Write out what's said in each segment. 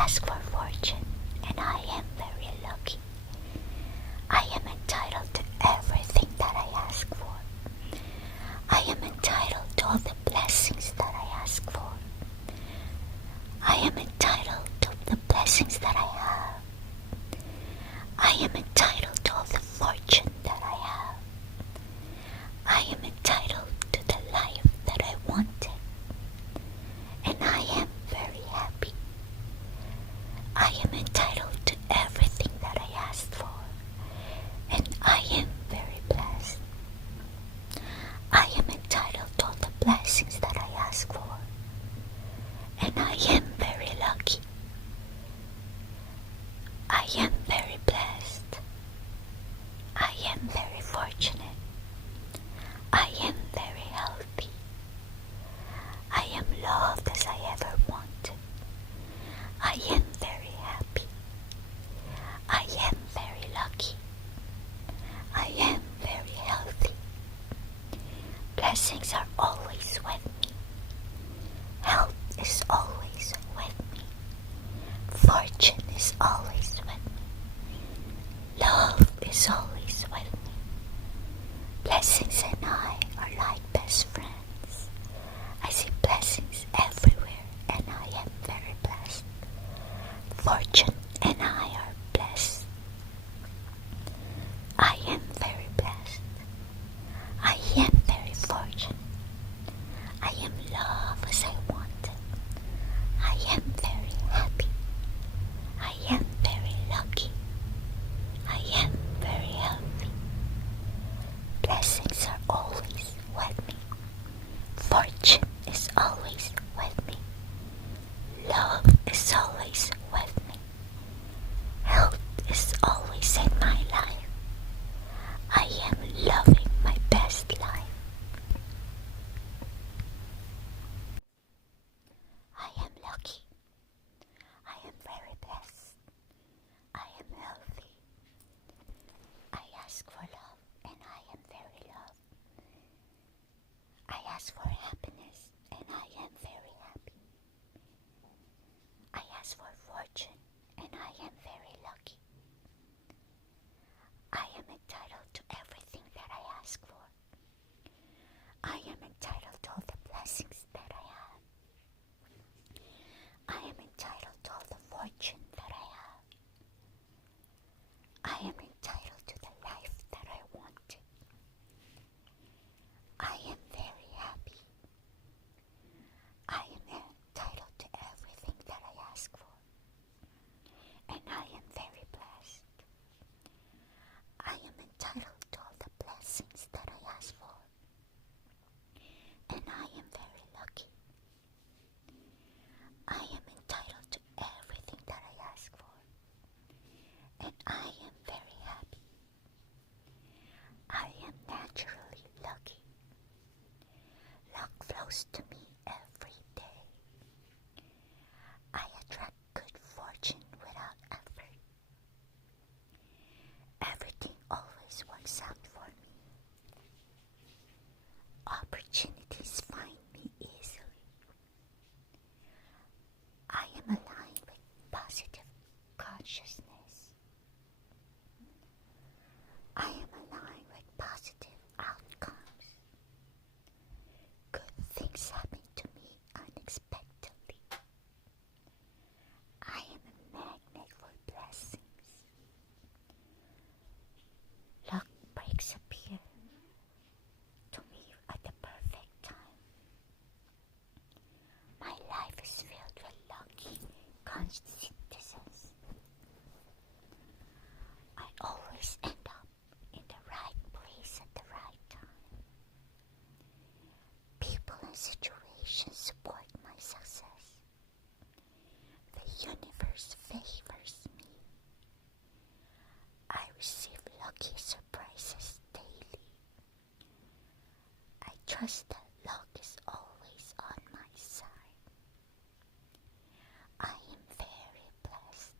ask for fortune, and I am very lucky. I am entitled to everything that I ask for. I am entitled to all the blessings that I ask for. I am entitled to the blessings that I have. I am entitled to all the fortune that I have. I am entitled to the life that I wanted. And I am very happy. I am entitled to everything that I asked for. And I am very blessed. I am entitled to all the blessings that I ask for. And I am very lucky. I am very blessed. I am very fortunate. I am very healthy. I am loved as I ever wanted. I am very happy. I am very lucky. I am very healthy. Blessings are always with me. Health is always with me. Fortune is always with me. Love is always with me. Blessings and I are like best friends. I see blessings everywhere and I am very blessed. Fortune and I are blessed. I am very blessed. I am very fortunate. I am loved as I wanted. I am very happy. I am very lucky. I am very healthy. Blessings are always with me. Fortune is always with me. Love is always with me. Health is always in my life. I am loving my best life. I am lucky. I am very blessed. I am healthy. I ask for love and I am very loved. I ask for happiness and I am very happy. I ask for fortune and I am very lucky. I am entitled to everything that I ask for. I am entitled to all the blessings that I have. I am entitled to all the fortune that I have. I am entitled to the life that I wanted. I am very happy. I am entitled to everything that I ask for. And I am very blessed. I am entitled to all the blessings that I ask for. And I am very lucky. I am entitled to everything that I ask for. And I am very happy. I am naturally lucky. Luck flows to me every day. I attract good fortune without effort. Everything always works out for me. Opportunities find me easily. I am aligned with positive consciousness. I am aligned with positive outcomes. Good things happen to me unexpectedly. I am a magnet for blessings. Luck breaks appear to me at the perfect time. My life is filled with lucky coincidences. I always end up in the right place at the right time. People and situations support my success. The universe favors me. I receive lucky surprises daily. I trust that luck is always on my side. I am very blessed.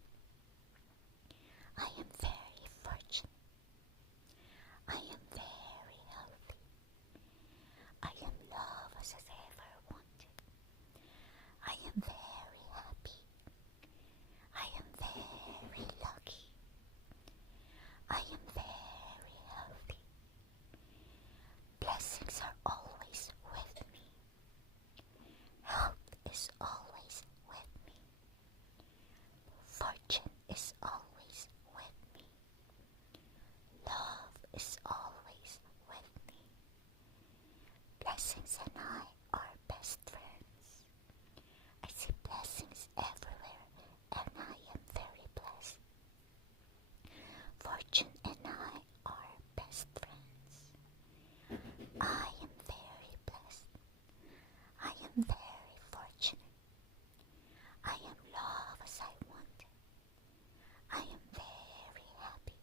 I am very fortunate. I am very healthy. I am loved as I ever wanted. I am very happy. blessings and I are best friends. I see blessings everywhere and I am very blessed. Fortune and I are best friends. I am very blessed. I am very fortunate. I am loved as I wanted. I am very happy.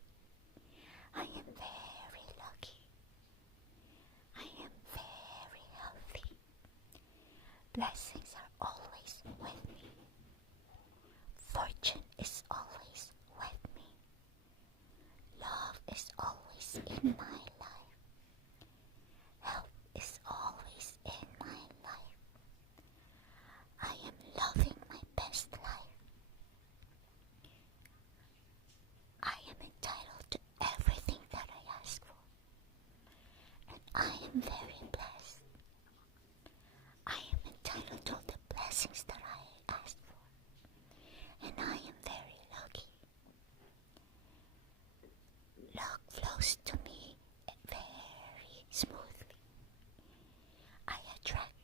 I am very lucky. I am very healthy. Blessings are always with me. Fortune is always with me. Love is always in my life. Health is always in my life. I am loving my best life. I am entitled to everything that I ask for. And I am very blessed. I am entitled to all the blessings that I asked for. And I am very lucky. Luck flows to me very smoothly. I attract